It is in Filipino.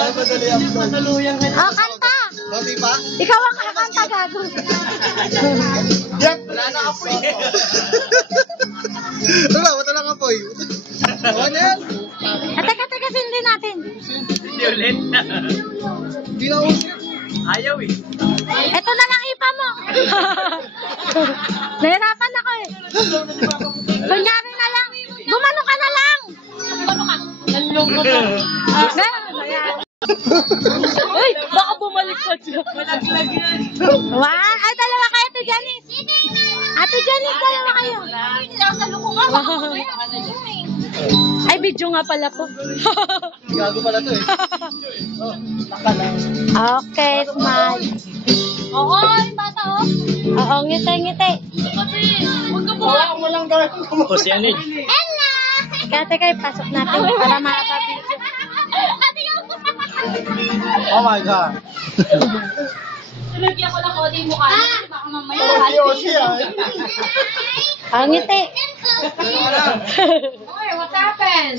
Madali ang Oh, kanta! Mami pa? Ikaw ang kakanta, gago. Yan! Wala na apoy. Wala lang apoy. Oo na yan. Teka, sindin natin. Hindi ulit. Hindi na ulit. Ayaw eh. Ito na lang ipa mo. Nahirapan ako eh. Kunyari na lang. Gumano ka na lang. Nalong ko to. Uy, baka bumalik pa siya. Malaglag yan. One. Ay, dalawa kayo, Ate Janice. Ate Janice, dalawa kayo. Nalong ko nga. Ay, video nga pala po. Gago pala to eh. Oh, naka lang. Okay, smile. Oo, yung bata oh. Oo, ngiti. Kasi, huwag ka po. Wala mo lang gagawin mo. Tapos yan eh. Ella! Teka, ipasok natin para makapabidyo. Ate yung... Oh my God. Tulagyan ko lang ko din mukha. Baka mamaya. Yoshi ah. Ang ngiti. Okay, what happened?